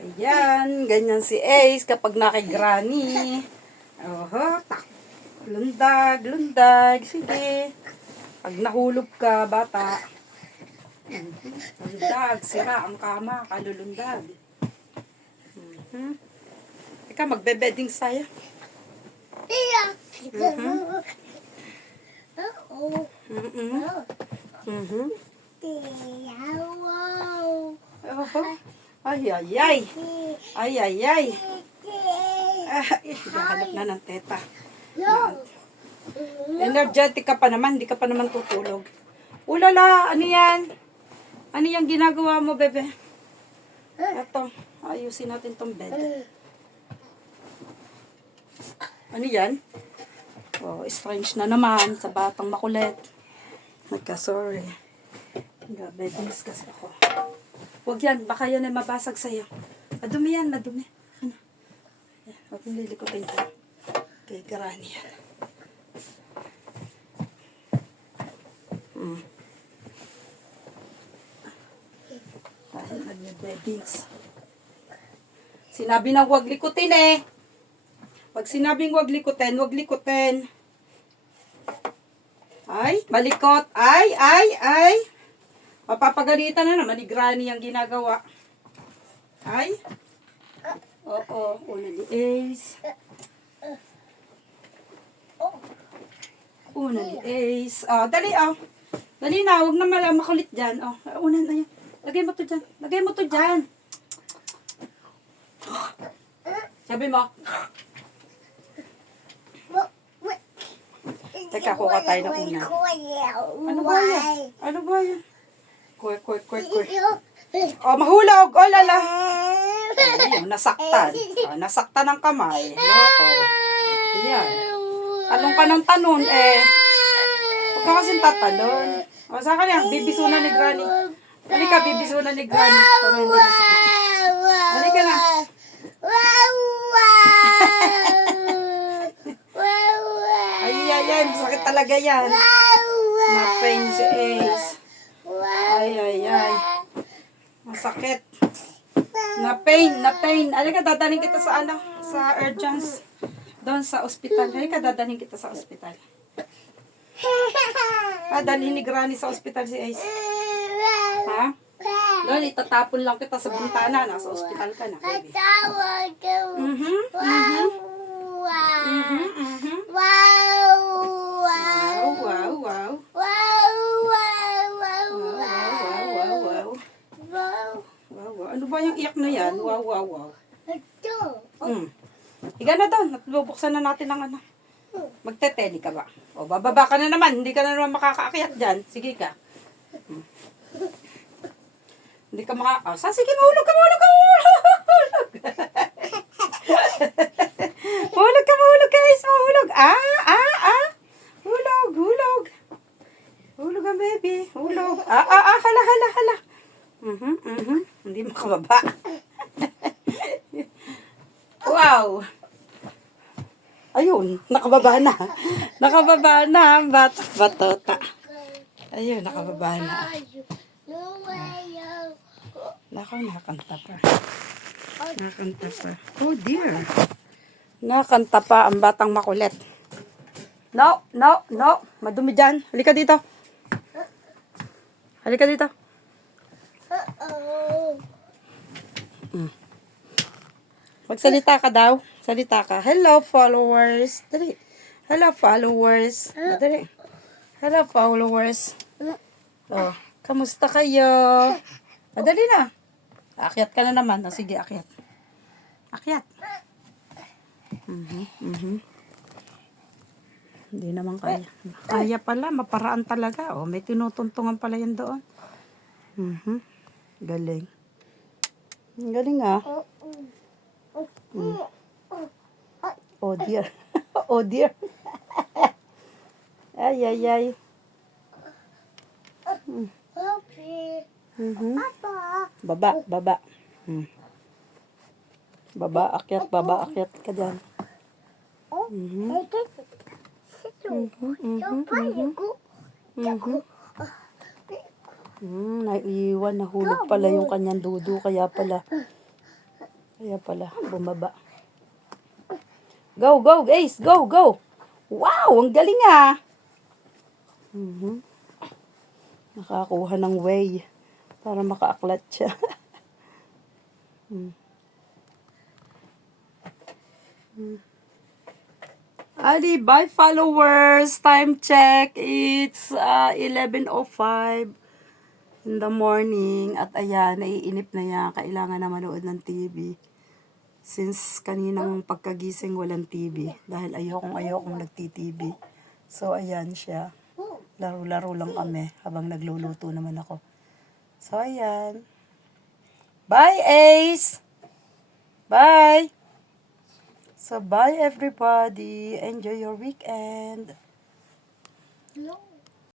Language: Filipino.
Ayan, ganyan si Ace kapag nakigranny. Oho, tak. Lundag, lundag. Sige. Pag nahulog ka, bata. Lundag, sira ang kama, kalulundag. Ika, magbe-bedding sa'yo. Oho. Ay, ay, ay. Ay, ay, ay. Hanap na ng teta. Energetic ka pa naman, hindi ka pa naman tutulog. Ulala, ano yan? Ano yung ginagawa mo, bebe? Ito, ayusin natin tong bed. Ano yan? Oh, strange na naman sa batang makulit. Nagka-sorry. Beddings kasi ako. Huwag yan, baka yan ay mabasag sa'yo. Madumi yan, madumi. Ano? Huwag mong lilikutin yan. Kay Granny yan. Dahil nag-beddings. Sinabi na huwag likutin eh. Pag sinabing huwag likutin, huwag likutin. Ay, malikot. Ay, ay, ay. Mapapagalitan na naman ni Granny ang ginagawa. Ay. Oo, una ni Ace. Una ni Ace. Oh, dali, oh. Dali na, huwag na makulit dyan. Oh, una na yan. Lagay mo to dyan. Lagay mo to dyan. Sabi mo. Teka, kuha tayo ng una. Ano ba yan? Ano ba yan? Kuy. Oh, mahulog. Oh, lala. Oh, nasaktan. Oh, nasaktan ng kamay. Loko. Ayan. Talong ka ng tanon, eh. Huwag ka kasing tatalon. O, saan ka niya? Bibisunan ni Granny. Halika, bibisunan ni Granny. Para hindi nasakit. Halika na. Ay, sakit talaga yan. Na-pain si Ace. Ay. Masakit. Na-pain. Halika, dadaling kita sa sa urgence. Doon sa ospital. Halika, dadaling kita sa ospital. Dalhin ni Granny sa ospital si Ace. Ha? Doon, itatapon lang kita sa bintana. Nasa ospital ka na, baby. Wow. Ano ba yung iyak na yan? Wow. Higa na doon. Bubuksan na natin ang ano. Magteteli ka ba? O, bababa ka na naman. Hindi ka na naman makakaakyat dyan. Sige ka. Hindi ka sige, mahulog ka. Mahulog guys. Mahulog. Hulog ang baby. Hulog. Hala. Hindi makababa. Wow. Ayun, nakababa na. Nakababa na ang batota. Ayun, nakababa na. Nakanta pa. Oh dear. Nakanta pa ang batang makulit. No. Madumi dyan. Halika dito. Magsalita ka daw. Salita ka. Hello, followers. Dali. Hello, followers. Dali. Hello, followers. Oh, kamusta kayo? Dali na. Akyat ka na naman. Oh, sige, akyat. Hindi naman kaya. Kaya pala. Maparaan talaga. Oh, may tinutuntungan pala yan doon. Galing. Galing ah. Oh dear. Ay. Baba. Baba, akyat ka dyan. Naiiwan, nahulog pala yung kanyang dudu, kaya pala Kaya pala, bumaba. Go, go, Ace. Go, go. Wow, ang galing ah. Nakakuha ng way para makaaklat siya. Ali, bye followers. Time check. It's 11:05 in the morning. At ayan, naiinip na yan. Kailangan na manood ng TV. Since kaninang pagkagising walang TV. Dahil ayokong nagti-TV. So, ayan siya. Laro-laro lang kami habang nagluluto naman ako. So, ayan. Bye, Ace! Bye! So, bye everybody. Enjoy your weekend. No.